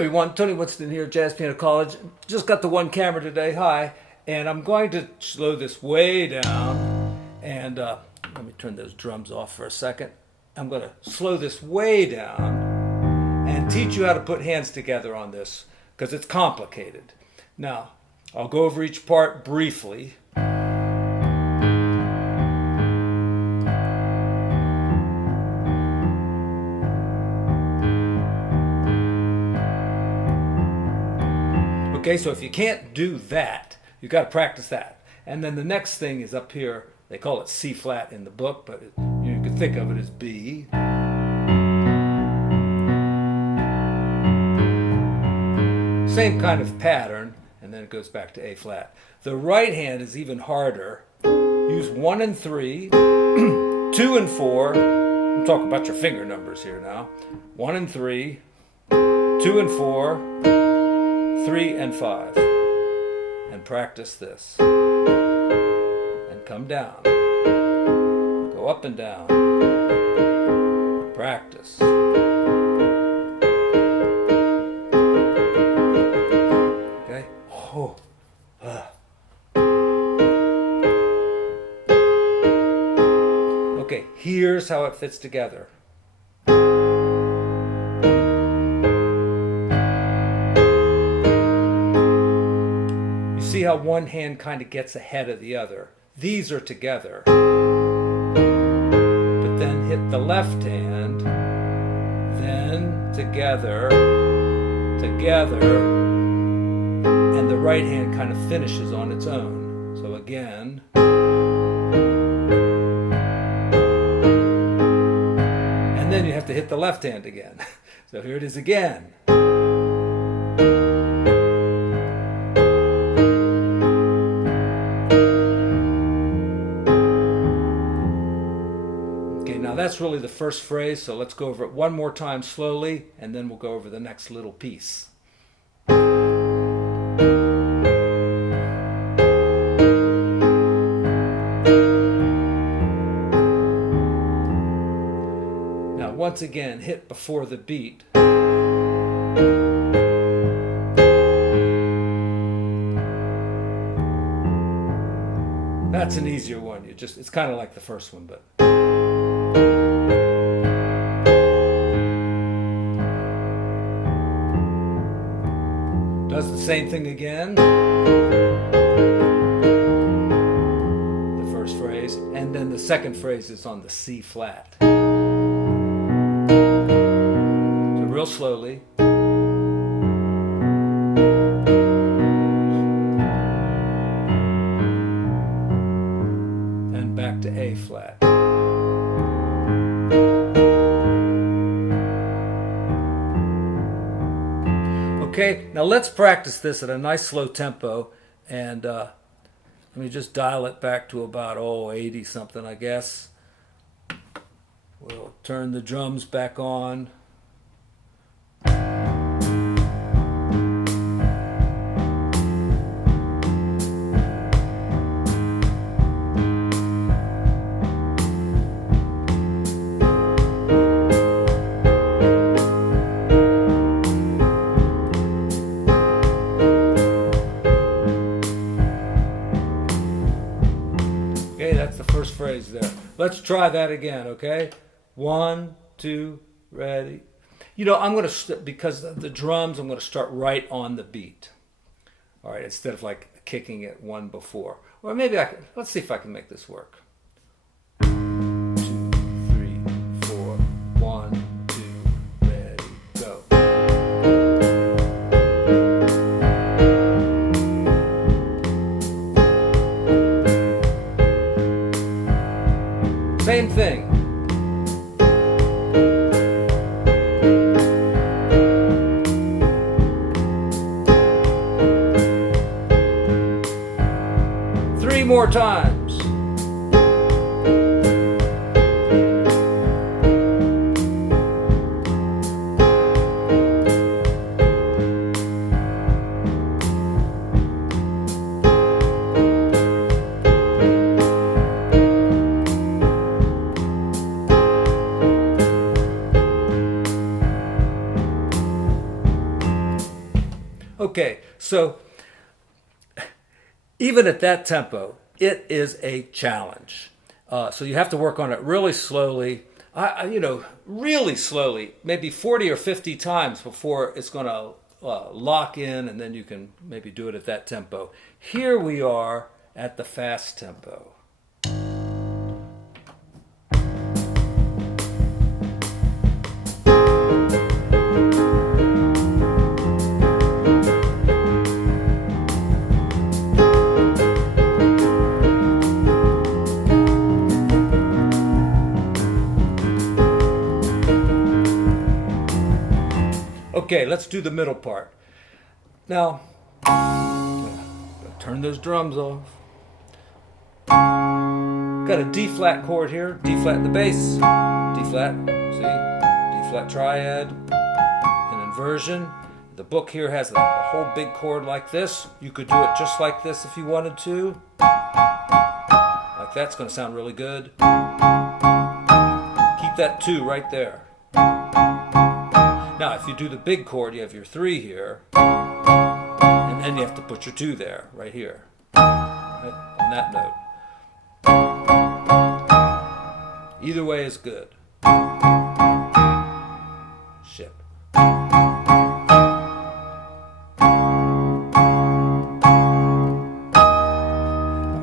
everyone, Tony Winston here, Jazz Piano College. Just got the one camera today, hi. And I'm going to slow this way down. And let me turn those drums off for a second. I'm going to slow this way down and teach you how to put hands together on this, because it's complicated. Now, I'll go over each part briefly. Okay, so if you can't do that, you've got to practice that. And then the next thing is up here. They call it C flat in the book, but you can think of it as B. Same kind of pattern, and then it goes back to A flat. The right hand is even harder. Use 1 and 3, 2 and 4. I'm talking about your finger numbers here now. 1 and 3, 2 and 4, 3 and 5. And practice this. And come down. Go up and down. Practice. Okay? Oh. Okay, here's how it fits together. See how one hand kind of gets ahead of the other. These are together. But then hit the left hand, then together, together, and the right hand kind of finishes on its own. So again. And then you have to hit the left hand again. So here it is again. Now that's really the first phrase, so let's go over it one more time slowly, and then we'll go over the next little piece. Now once again, hit before the beat. That's an easier one. It's kind of like the first one, but does the same thing again. The first phrase, and then the second phrase is on the C flat. So real slowly. And back to A flat. Okay, now let's practice this at a nice slow tempo, and let me just dial it back to about 80 something, I guess. We'll turn the drums back on. Okay, that's the first phrase there. Let's try that again, okay? 1, 2, ready. You know, I'm going to, because of the drums, I'm going to start right on the beat. All right, instead of like kicking it one before. Or maybe let's see if I can make this work. 2, 3, 4, 1, 2, ready, go. Same thing. Three more times. Okay, so even at that tempo, it is a challenge. So you have to work on it really slowly. Really slowly, maybe 40 or 50 times before it's going to lock in, and then you can maybe do it at that tempo. Here we are at the fast tempo. Okay, let's do the middle part. Now, turn those drums off. Got a D flat chord here, D flat in the bass, D flat, see, D flat triad, an inversion. The book here has a whole big chord like this. You could do it just like this if you wanted to. Like that's going to sound really good. Keep that 2 right there. Now, if you do the big chord, you have your 3 here, and then you have to put your 2 there, right here, right, on that note. Either way is good. Ship. All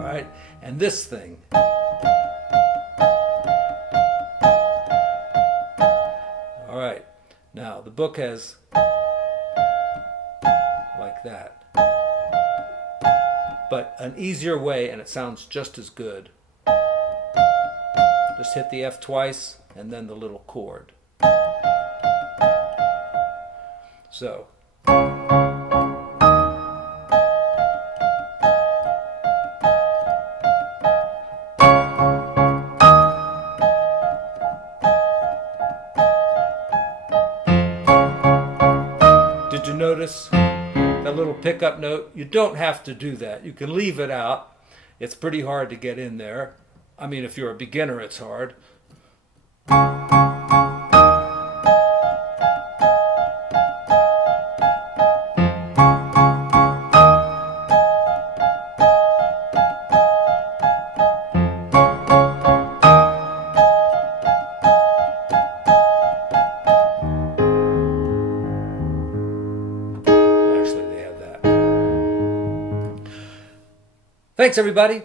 right, and this thing. All right. Now, the book has like that, but an easier way, and it sounds just as good. Just hit the F twice, and then the little chord. So. Did you notice that little pickup note? You don't have to do that. You can leave it out. It's pretty hard to get in there. I mean, if you're a beginner, it's hard. Thanks, everybody.